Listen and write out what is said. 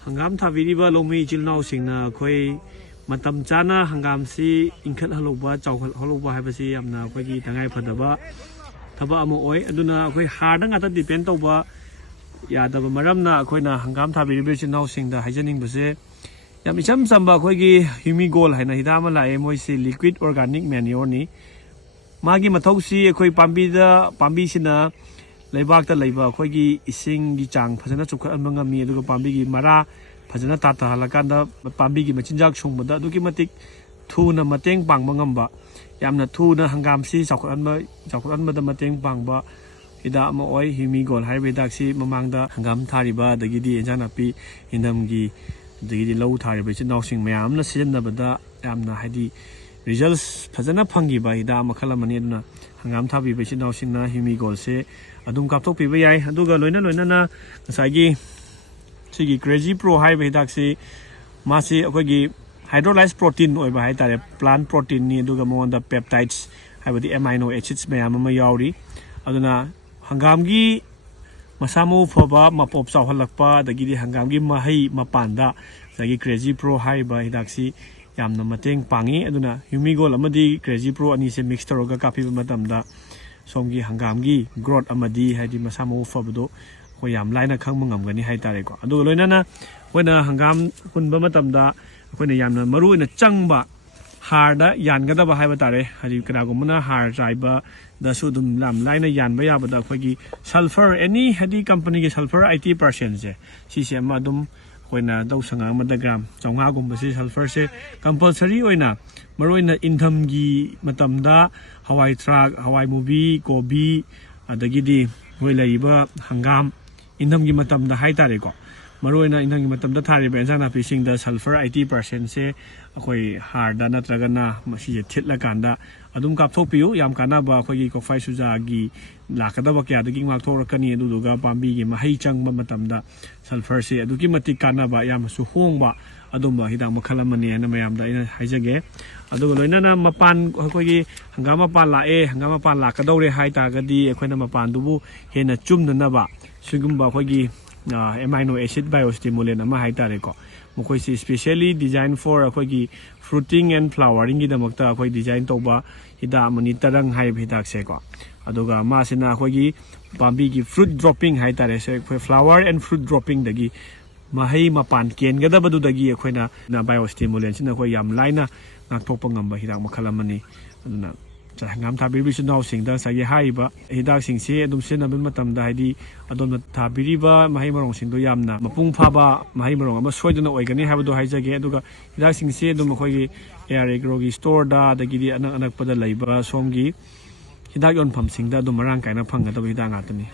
Hangam thabiriba lomi chilnau singna khoi matam chana hangam si inkhat haloba chawkhal haloba haibasi amna khoi gi tangai phadaba thaba amo oi aduna khoi harda ngata depend tawba yadaba maramna khoina hangam thabiriba chilnau singda haijaning base yam icham samba khoi gi humigol haina hidama lae moi si liquid organic manure ni magi mathau si khoi pambi sina leibak ta leiba khoi gi ising gi chang phajana chukhat amanga mi aduga pambi gi mara phajana tata halakanda pambi gi machinjak sungbada adugi matik thuna mateng pangba ngamba yamna thuna hangam si chawkhan da mateng pangba ida ama oi humigol haibe dak si mamangda hangam thariba dagidi enjana pi indam gi dagidi low thariba chinaw sing mayamna sijanabada yamna haidi results phajana phangiba ida makhalamani aduna hangam thabi be chinaw singna humigol se adum kapthok piba yai aduga loina na ngasagi sigi crazy pro haibe dak si masi akogi hydrolyzed protein oiba hai tare plant protein ni aduga monda peptides haibadi amino acids mayam ama yauri aduna hangam gi masamo phaba mapop chawhalakpa dagidi hangam gi mahai mapanda sagi crazy pro haiba hidak si yamna mateng pangi aduna humigol amadi crazy pro ani se mix toroga kapiba matamda somgi hangam-gi growth amadi haidi masamo fabdo ko yam laina khangma ngamgani hai tare ko adu loinana koina hangam kunba matamda koina yamna maru ina changba harda yangada ba haiba tare hari kanagumna har traiba da sudum lam laina yanba yabada khogi sulfur any hadi company gi sulfur 80% je si se ma dum koina dau sanga madagram chawnga gumba si sulfur se compulsory oina maroina indham gi matamda hawai track hawai movie gobi adagidi hoi laiba hangam indham gi matamda hai tare ko maroina indham gi matamda thari be jana pising da sulfur 80% se akoi harda natragana masi thitla kanda adum kapthokpiu yam kana ba khoi gi kofai suja gi lakadaba kya dagi ngak thorakani aduga pambi gi mahai changba matamda sulfur se adugi matik kana ba yam su hongba adumba hidang makhalamani ana mayamda ina haijage aduga loinana mapan khoi gi hangama pan la kadore hai ta gadi ekhoina mapan dubu hena chumna ba sugumba khoi gi amino acid biostimulant ama hai tare ko mokoi si specially designed for khoi gi fruiting and flowering gi damakta khoi design toba hida mani tarang hai bhidak se ko aduga ma sina khoi gi pambi gi fruit dropping hai tare se khoi flower and fruit dropping dagi mahai mapan ken gada badu dagi khoina na biostimulant sina khoi yam laina ngak thokpa ngamba hidak makhalamani aduna hangam thabiriba chinaw singda sagi haiba hidak singse adum sena bin matamda haidi adom thabiriba mahai marong singdo yamna mapung phaba mahai marong ama soiduna oigani habado haijage aduga hidak singse adum khoi gi air agro-gi store da dagidi anak pada laiba somgi hidak yon pham singda adum marang kaina phangada hidak ngatani